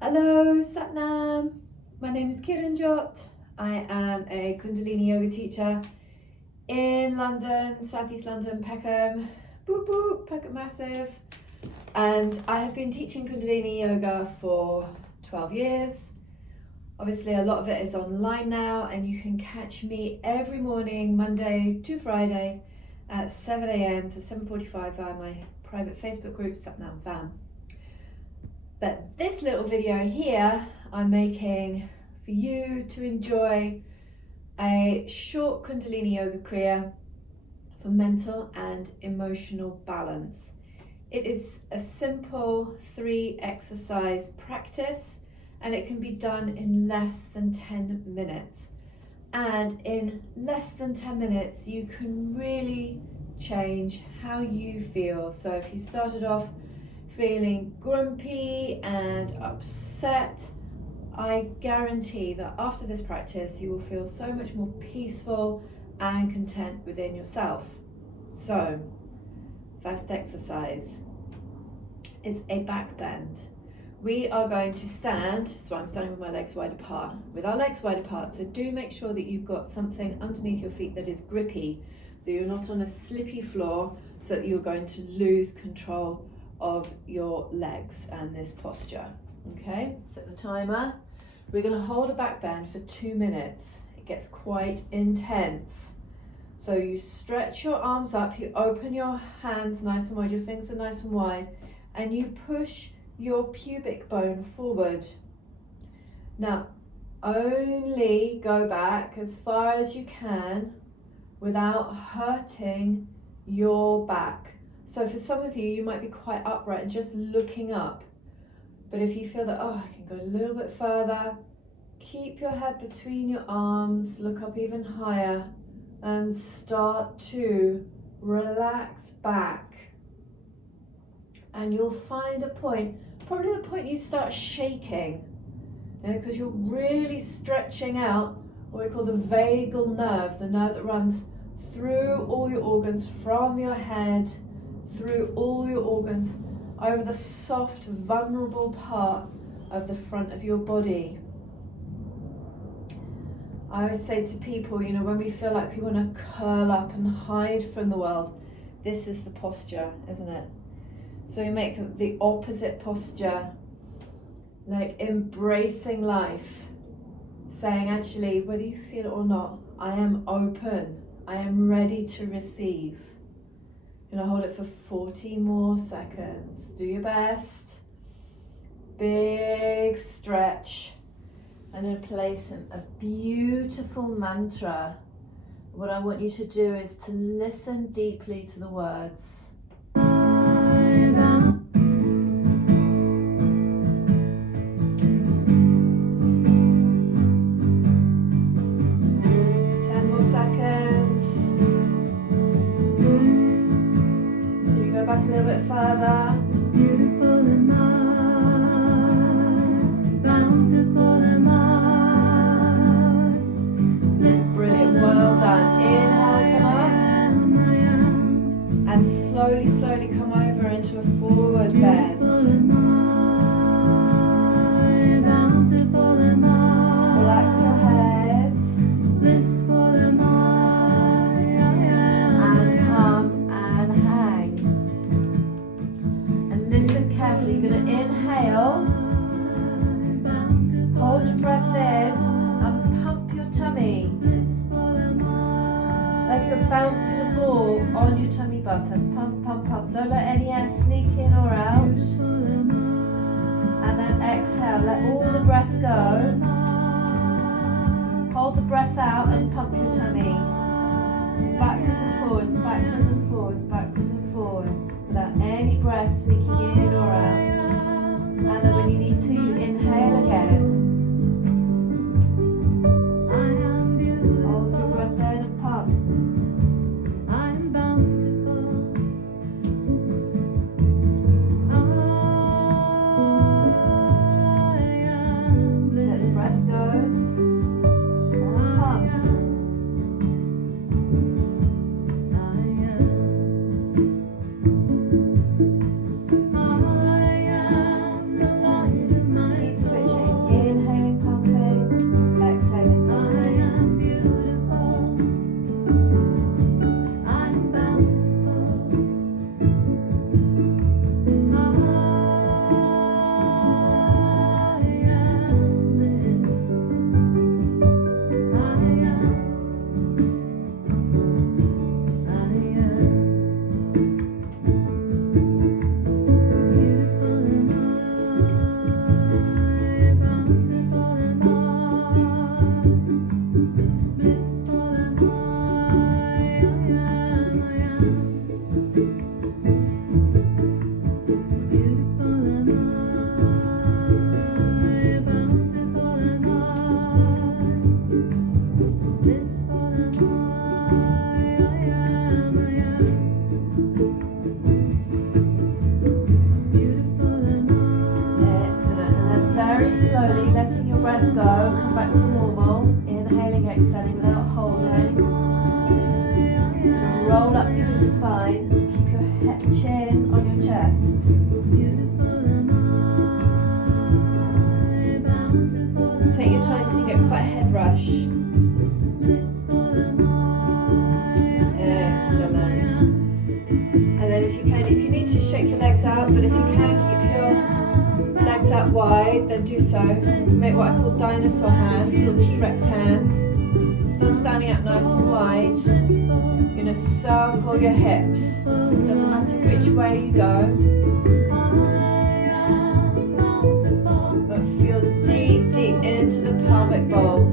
Hello, Satnam. My name is Kiranjot. I am a Kundalini Yoga teacher in London, Southeast London, Peckham. Boop boop, Peckham Massive. And I have been teaching Kundalini Yoga for 12 years. Obviously, a lot of it is online now, and you can catch me every morning, Monday to Friday, at 7 a.m. to 7:45 via my private Facebook group, Satnam Fam. But this little video here, I'm making for you to enjoy a short Kundalini Yoga Kriya for mental and emotional balance. It is a simple 3 exercise practice, and it can be done in less than 10 minutes. And in less than 10 minutes, you can really change how you feel. So if you started off feeling grumpy and upset, I guarantee that after this practice, you will feel so much more peaceful and content within yourself. So, first exercise is a back bend. We are going to stand, so I'm standing with my legs wide apart, with our legs wide apart, so do make sure that you've got something underneath your feet that is grippy, that you're not on a slippy floor, so that you're going to lose control of your legs and this posture. Okay, set the timer. We're going to hold a back bend for 2 minutes. It gets quite intense. So you stretch your arms up, you open your hands nice and wide, your fingers are nice and wide, and you push your pubic bone forward. Now, only go back as far as you can without hurting your back. So for some of you, you might be quite upright and just looking up. But if you feel that, oh, I can go a little bit further, keep your head between your arms, look up even higher, and start to relax back. And you'll find a point, probably the point you start shaking, because you're really stretching out what we call the vagal nerve, the nerve that runs through all your organs, from your head, through all your organs, over the soft, vulnerable part of the front of your body. I always say to people, you know, when we feel like we want to curl up and hide from the world, this is the posture, isn't it? So we make the opposite posture, like embracing life, saying, actually, whether you feel it or not, I am open, I am ready to receive. You're going to hold it for 40 more seconds. Do your best. Big stretch. And then place a beautiful mantra. What I want you to do is to listen deeply to the words. 10 more seconds. So you go back a little bit further. Beautiful am I, bountiful am I. Brilliant, well done. Inhale, come up. And slowly, slowly come over into a forward bend. Relax your head. And come and hang. And listen carefully. You're going to inhale. Hold your breath in and pump your tummy. Like you're bouncing a ball on your tummy button. Pump, pump, pump. Don't let any air sneak in or out. And then exhale. Let all the breath go. Hold the breath out and pump your tummy. Backwards and forwards, backwards and forwards, backwards and forwards. Without any breath sneaking in or out. And then when you need to, you inhale again. Hold your breath in and pump. Let the breath go. And pump. slowly, letting your breath go, come back to normal. Inhaling, exhaling without holding. Roll up through the spine. Keep your chin on your chest. Take your time so you get quite a head rush. Excellent. And then if you need to shake your legs out, but if you can keep your legs out wide, then do so. Make what I call dinosaur hands, little T-Rex hands. Still standing up nice and wide. You're going to circle your hips. Doesn't matter which way you go. But feel deep, deep into the pelvic bowl.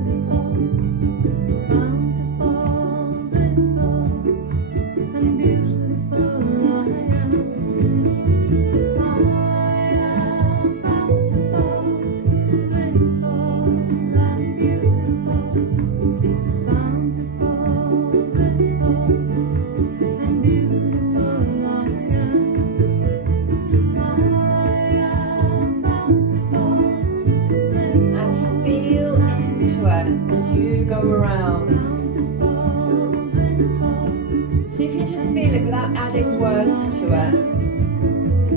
As you go around. See if you just feel it without adding words to it.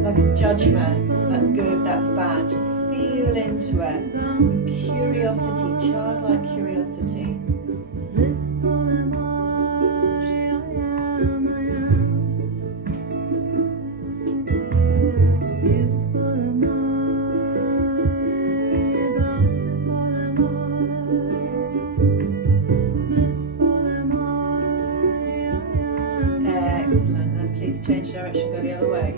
Like a judgment. That's good, that's bad. Just feel into it. With curiosity, childlike curiosity. Excellent, then please change direction, go the other way.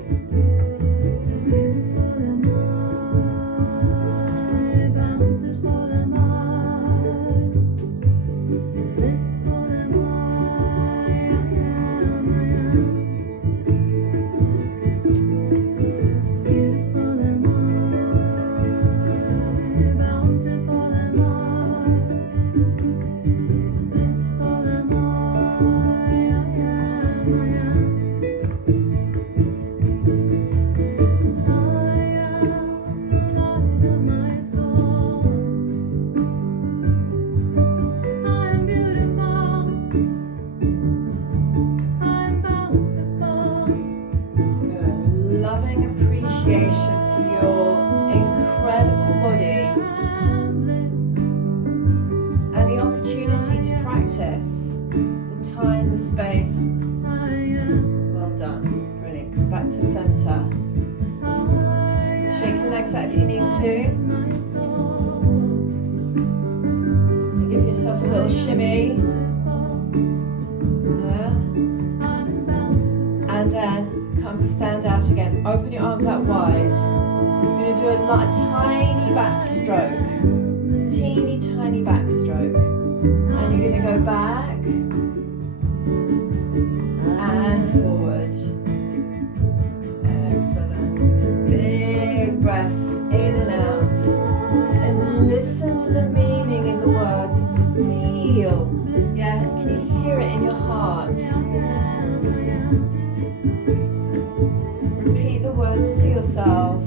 For your incredible body and the opportunity to practice the time, the space. Well done, brilliant. Come back to center. Shake your legs out if you need to. And give yourself a little shimmy. And then come stand out again. Open your arms out wide. You're going to do a tiny backstroke. Teeny tiny backstroke. And you're going to go back and forward. Excellent. Big breaths in and out. And listen to the meaning in the words and feel. Yeah, can you hear it in your heart? Repeat the words to yourself.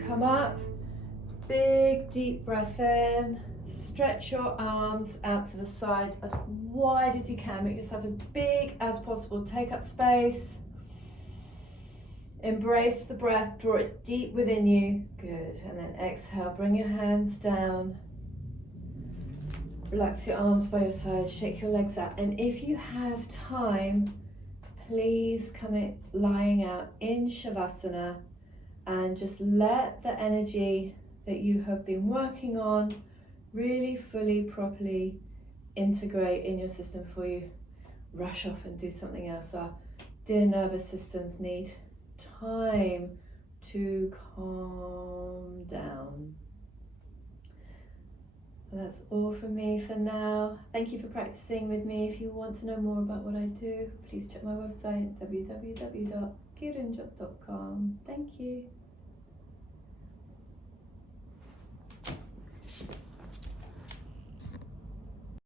you come up, big deep breath in, stretch your arms out to the sides as wide as you can, make yourself as big as possible, take up space, embrace the breath, draw it deep within you, good, and then exhale, bring your hands down, relax your arms by your side, shake your legs out, and if you have time, please come in lying out in Shavasana and just let the energy that you have been working on really fully, properly integrate in your system before you rush off and do something else. Our dear nervous systems need time to calm down. And that's all from me for now. Thank you for practicing with me. If you want to know more about what I do, please check my website, www.kiranjot.com. Thank you.